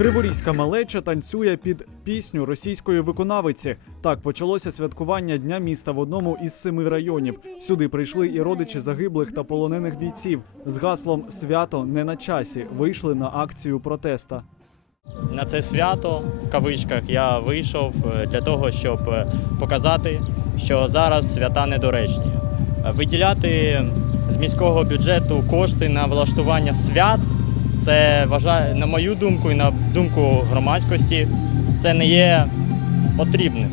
Криворізька малеча танцює під пісню російської виконавиці. Так почалося святкування дня міста в одному із семи районів. Сюди прийшли і родичі загиблих та полонених бійців. З гаслом Свято не на часі вийшли на акцію протеста. На це свято в кавичках я вийшов е, для того, щоб е, показати, що зараз свята недоречні. Е, Виділяти з міського бюджету кошти на влаштування свят. Це вважаю, на мою думку і на думку громадськості, це не є потрібним.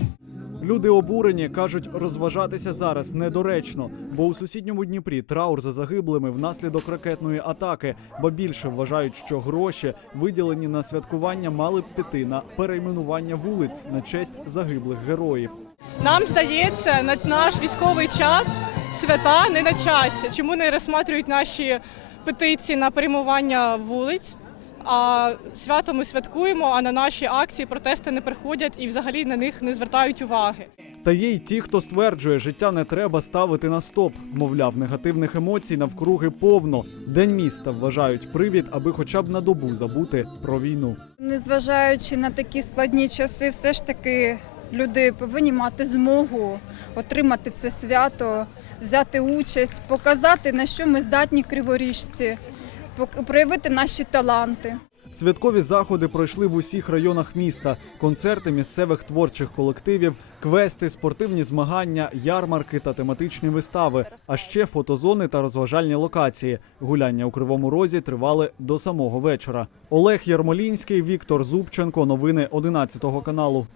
Люди обурені кажуть, розважатися зараз недоречно, бо у сусідньому Дніпрі траур за загиблими внаслідок ракетної атаки, бо більше вважають, що гроші, виділені на святкування, мали б піти на перейменування вулиць на честь загиблих героїв. Нам здається, на наш військовий час свята не на часі. Чому не розсматривають наші петиції на перейменування вулиць? А свято ми святкуємо, а на наші акції протести не приходять і взагалі на них не звертають уваги. Та є й ті, хто стверджує, життя не треба ставити на стоп. Мовляв, негативних емоцій навкруги повно. День міста вважають привід, аби хоча б на добу забути про війну. Незважаючи на такі складні часи, все ж таки люди повинні мати змогу отримати це свято, взяти участь, показати на що ми здатні криворіжці, проявити наші таланти. Святкові заходи пройшли в усіх районах міста: концерти місцевих творчих колективів, квести, спортивні змагання, ярмарки та тематичні вистави, а ще фотозони та розважальні локації. Гуляння у кривому розі тривали до самого вечора. Олег Ярмолінський, Віктор Зубченко. Новини 11 каналу.